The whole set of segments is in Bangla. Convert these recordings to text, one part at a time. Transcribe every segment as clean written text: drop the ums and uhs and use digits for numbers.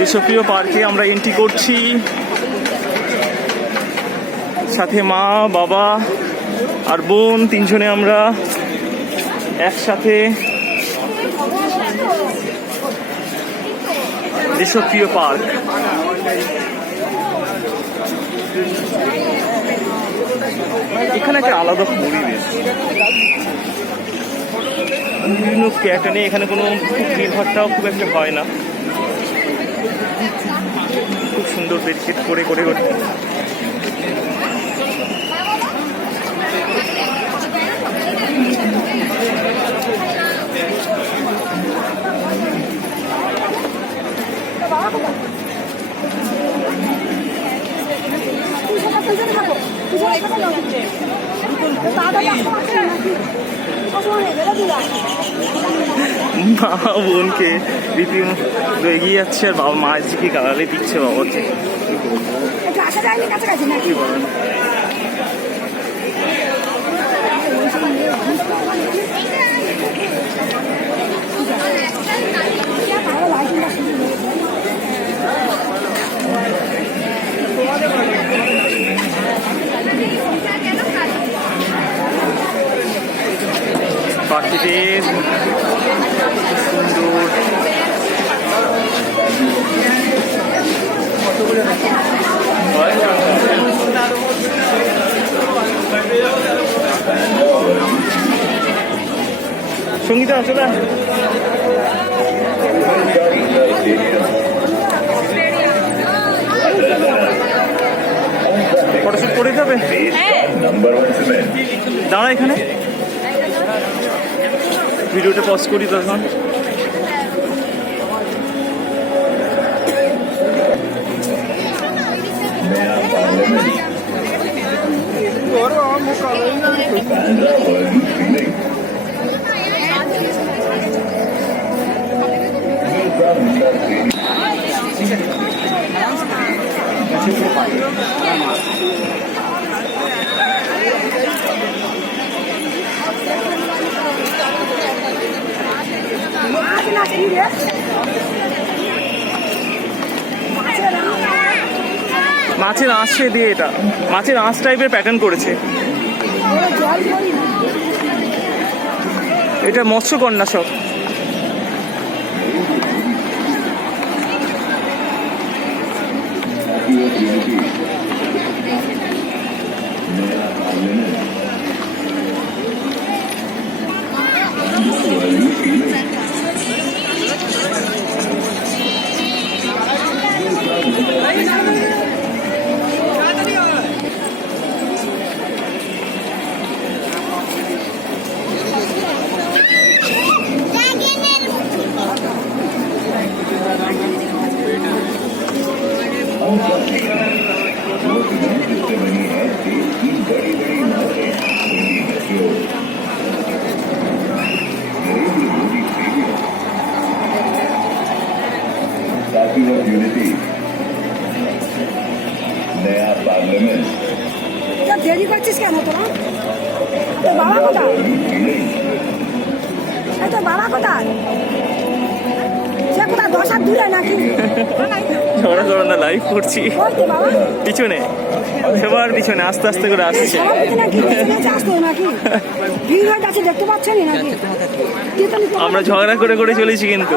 দেশপ্রিয় পার্কে আমরা এন্ট্রি করছি, সাথে মা বাবা আর বোন তিনজনে আমরা একসাথে। দেশপ্রিয় পার্ক, এখানে একটা আলাদা পরিবেশ, বিভিন্ন প্যাটার্নে, এখানে কোনো ভিড়ভাড়টাও খুব একটা হয় না, খুব সুন্দর বেডশিট করে করে করে। মা বোনকে রীতিমতো এগিয়ে যাচ্ছে, আর বাবা মা কি গালালে দিচ্ছে বাবাকে। কি বলেন, পাখিটি সুন্দর। সঙ্গীতা চলে ফটোশুট করে যাবে, দাঁড়া এখানে ভিডিওটা পজ করি তখন। মাছের আঁশ দিয়ে, এটা মাছের আঁশ টাইপের প্যাটার্ন করেছে, এটা মৎস্যকন্যা সব। দেরি করছিস কেন তোরা? তোর বাবা কোথায়? তোর বাবা কোথায়? সে কোথায়, 10 হাত দূরে নাকি? ঝগড়া করো না, লাইভ করছি। পিছনে সবার পিছনে আস্তে আস্তে করে আসছে, আমরা ঝগড়া করে করে চলেছি কিন্তু।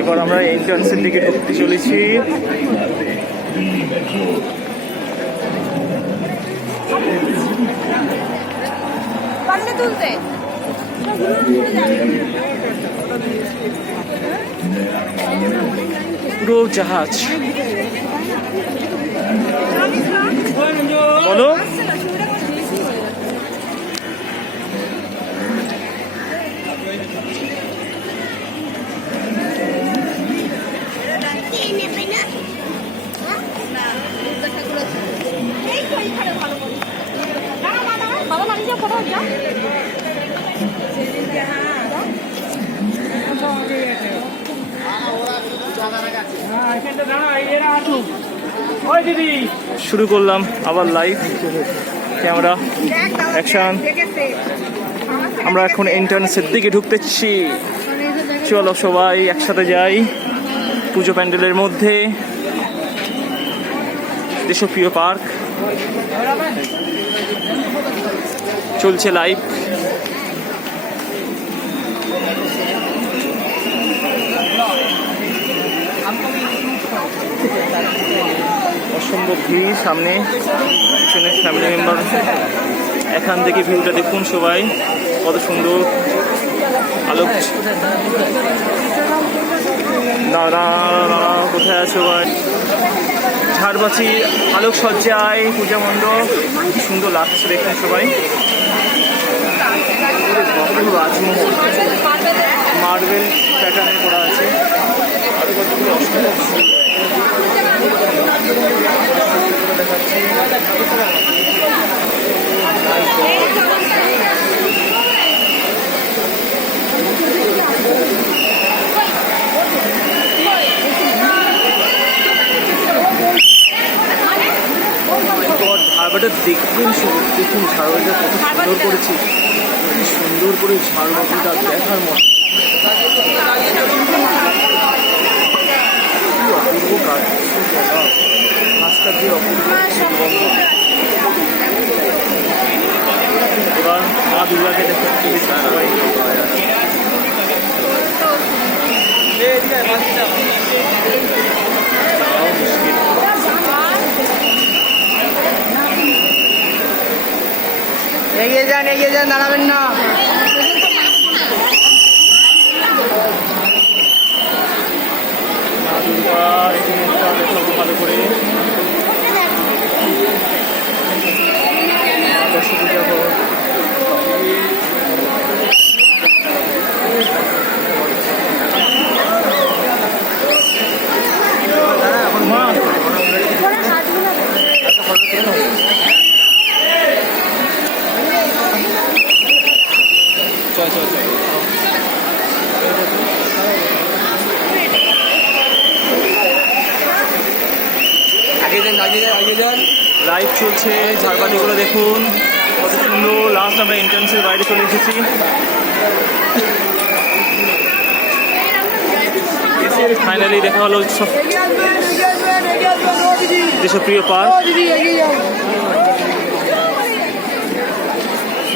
এবার আমরা এন্ট্রান্সের দিকে ঢুকতে চলেছি। পুরো জাহাজ, বলো শুরু করলাম আবার লাইভ ক্যামেরা অ্যাকশন। আমরা এখন এন্ট্রান্সের দিকে ঢুকতেছি। চলো সবাই একসাথে যাই পুজো প্যান্ডেলের মধ্যে। দেশপ্রিয় পার্ক চলছে লাইভ। অসম্ভব ভিড় সামনে পিছনে ফ্যামিলি মেম্বার। এখান থেকে ভিউটা দেখুন সবাই, কত সুন্দর আলোক। দাঁড়া কোথায় আছো ভাই? ঝাড়বাতি আলোকসজ্জায় পূজা মণ্ডপ কি সুন্দর লাগছে দেখুন সবাই। রাজমহল মার্বেল প্যাটার্নে করা আছে। আরো কতগুলো অসম্ভব দেখাচ্ছি। ঝাড়বাটা দেখবেন শুধু, দেখুন ঝাড়বাটা কত সুন্দর করেছি, কি সুন্দর করে ঝাড়বাতিটা দেখার মতো। অপূর্ব কাজ, রাস্তা দিয়ে অপূর্ব সুগন্ধ। এবার মা দুর্গাকে দেখতে সবাই। মুশকিল। এগিয়ে যান, দাঁড়াবেন না। মা দুর্গার ইমেজটা দেখাবো ভালো করে। দশ পূজা ঘর মা লাইভ চলছে। ঝাড়বাতিগুলো দেখুন কত সুন্দর। লাস্ট আমরা এন্ট্রান্সের বাইরে চলে এসেছি। ফাইনালি দেখা হলো দেশপ্রিয় পার্ক।